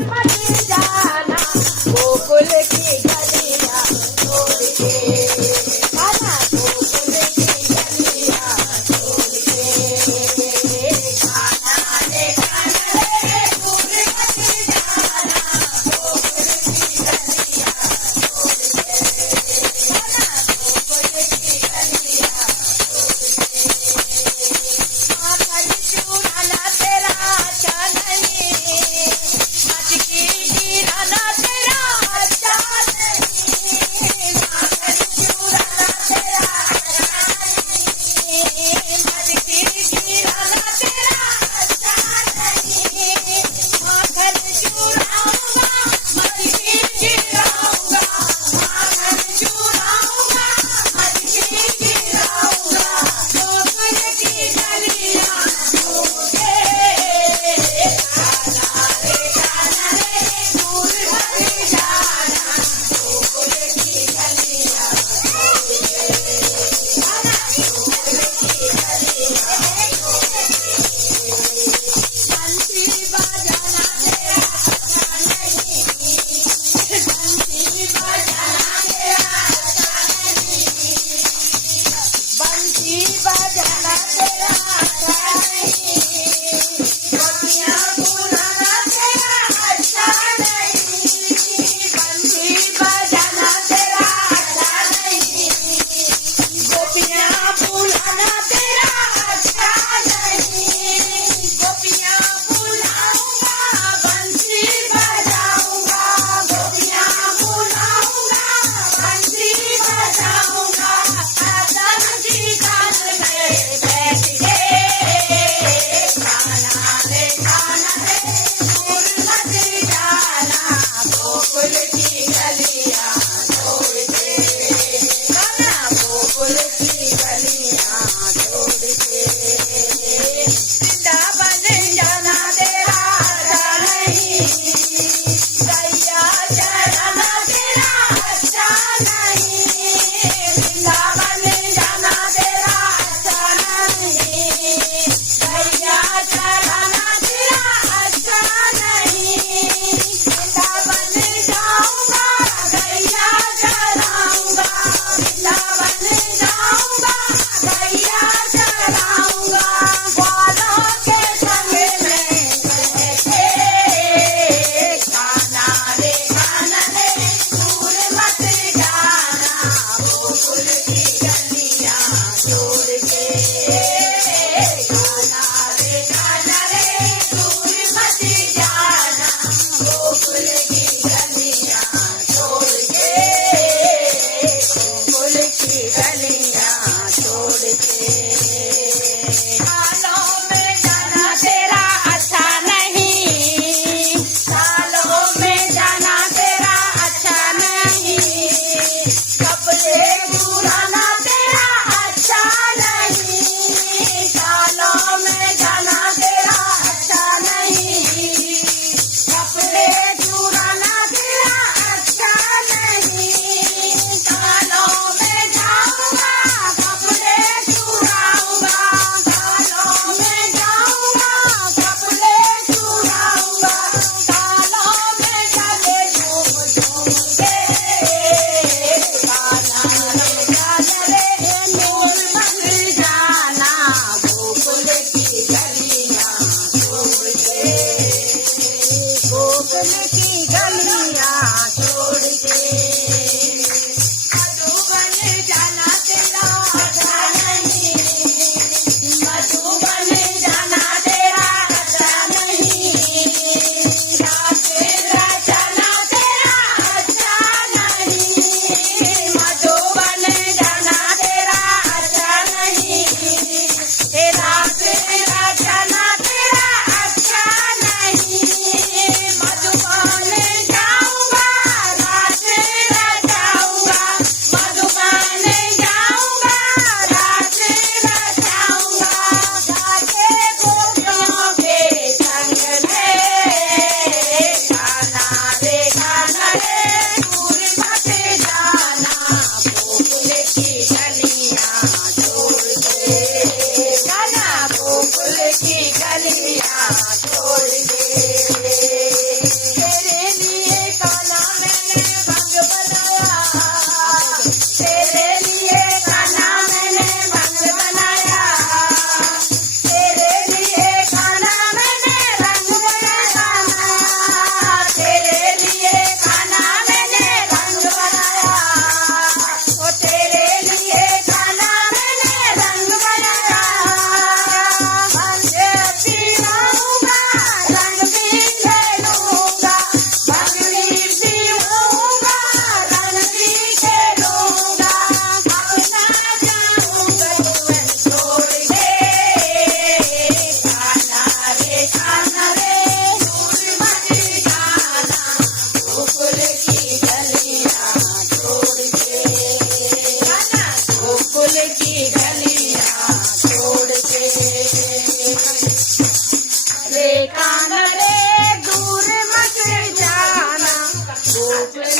मत जाना गोकुल की गलियां छोड़ के, आना गोकुल की गलियां छोड़ के। खाना रे दूर मत जाना गोकुल की गलियां छोड़ के, आना गोकुल की गलियां छोड़ के। माखन चूराना तेरा अच्छा नहीं, मटकी जीराना तेरा अच्छा नहीं, माखन चूराना तेरा अच्छा नहीं, मटकी जीराना तेरा अच्छा नहीं। माखन चूराऊंगा मटकी जीराऊंगा, माखन चूराऊंगा मटकी जीराऊंगा, गोकुल की गलियां छोड़ के। खाना रे दूर मत जाना गोकुल की गलियां छोड़ के, आना गोकुल की गलियां छोड़ के। बंसी बजाना तेरा अच्छा नहीं, बंसी बजाना तेरा अच्छा नहीं, बंसी बजाना तेरा अच्छा नहीं, गोपियां बुलाना तेरा अच्छा नहीं, बंसी बजाना तेरा अच्छा नहीं, गोपियां बुलाना तेरा अच्छा नहीं, गोपियां बुलाऊंगा बंसी बजाऊंगा, गोपियां बुलाऊंगा बंसी बजाऊंगा, आदम जी कान में बैठ के। खाना रे दूर मत जाना गोकुल की गलियां छोड़ के, खाना गोकुल की गलियां छोड़ के। वृंदावन जाना तेरा अच्छा नहीं, गैया चराना तेरा अच्छा नहीं, वृंदावन जाना तेरा अच्छा नहीं, गैया चराना तेरा अच्छा नहीं, वृंदावन जाऊंगा गैया चराऊंगा, वृंदावन जाऊंगा गैया चराऊंगा, ग्वालों के संग में रह के। खाना रे दूर मत जाना गोकुल की गलियां छोड़ के, खाना रे दूर मत जाना गोकुल की गलियां छोड़ के, गोकुल की गलियां छोड़ के। सालों में जाना तेरा अच्छा नहीं, सालों में जाना तेरा अच्छा नहीं, कपड़े चुराना तेरा अच्छा नहीं, सालों में जाना तेरा अच्छा नहीं, कपड़े चुराना तेरा अच्छा नहीं, सालों में जाऊंगा कपड़े चुराऊंगा, सालों में जाऊंगा कपड़े चुराऊंगा, सालों में चले झूम झूम के। खाना रे दूर मत जाना गोकुल की गलियां छोड़ के, गोकुल की गलियां छोड़ के। मधुबन जाना तेरा अच्छा नहीं, मधुबन जाना तेरा अच्छा नहीं, राधे जाना तेरा अच्छा नहीं, मधुबन जाना तेरा अच्छा नहीं, राधे जाना तेरा अच्छा नहीं, मधुबन ગોકુળ